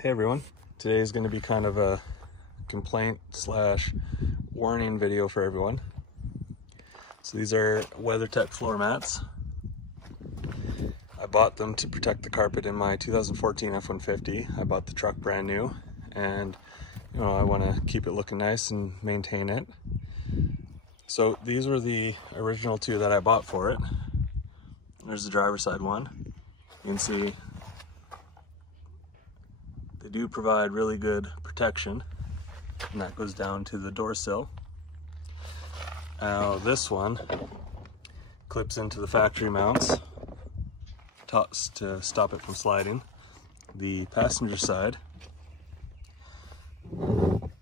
Hey everyone, today is going to be kind of a complaint slash warning video for everyone. So these are WeatherTech floor mats. I bought them to protect the carpet in my 2014 F-150. I bought the truck brand new and I want to keep it looking nice and maintain it. So these were the original two that I bought for it. There's the driver's side one. You can see they do provide really good protection, and that goes down to the door sill. Now this one clips into the factory mounts to stop it from sliding. The passenger side,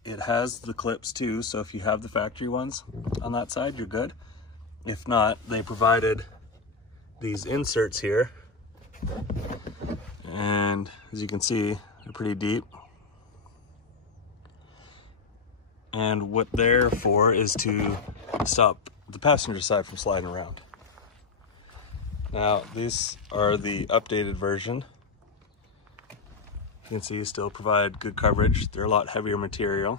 it has the clips too, so if you have the factory ones on that side, you're good. If not, they provided these inserts here, and as you can see, they're pretty deep. And what they're for is to stop the passenger side from sliding around. Now, these are the updated version. You can see still provide good coverage. They're a lot heavier material,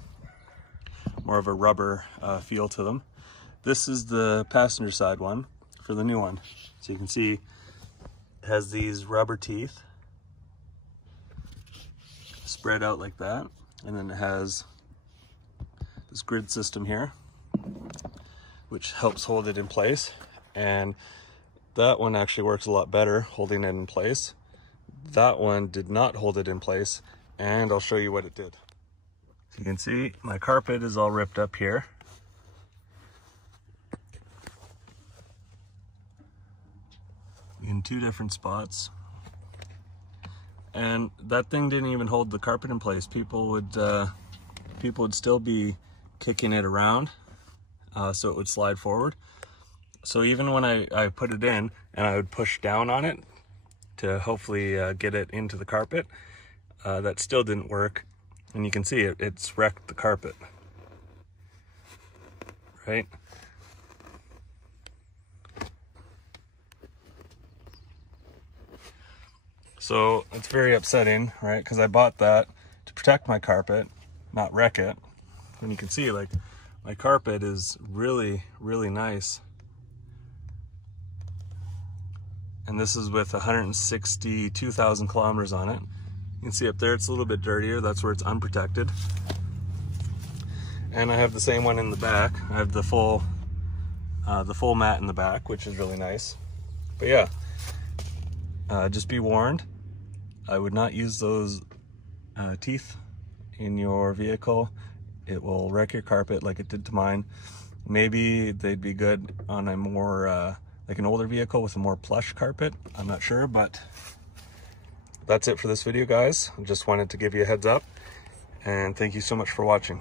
more of a rubber feel to them. This is the passenger side one for the new one. So you can see it has these rubber teeth spread out like that, and then it has this grid system here which helps hold it in place, and that one actually works a lot better holding it in place. That one did not hold it in place, and I'll show you what it did. So you can see my carpet is all ripped up here. In two different spots. And that thing didn't even hold the carpet in place. People would still be kicking it around, so it would slide forward. So even when I put it in and I would push down on it to hopefully get it into the carpet, that still didn't work. And you can see it's wrecked the carpet, right? So it's very upsetting, right? Because I bought that to protect my carpet, not wreck it. And you can see, like, my carpet is really, really nice. And this is with 162,000 kilometers on it. You can see up there, it's a little bit dirtier. That's where it's unprotected. And I have the same one in the back. I have the full mat in the back, which is really nice. But yeah, just be warned. I would not use those teeth in your vehicle. It will wreck your carpet like it did to mine. Maybe they'd be good on a more, like an older vehicle with a more plush carpet. I'm not sure, but that's it for this video, guys. I just wanted to give you a heads up, and thank you so much for watching.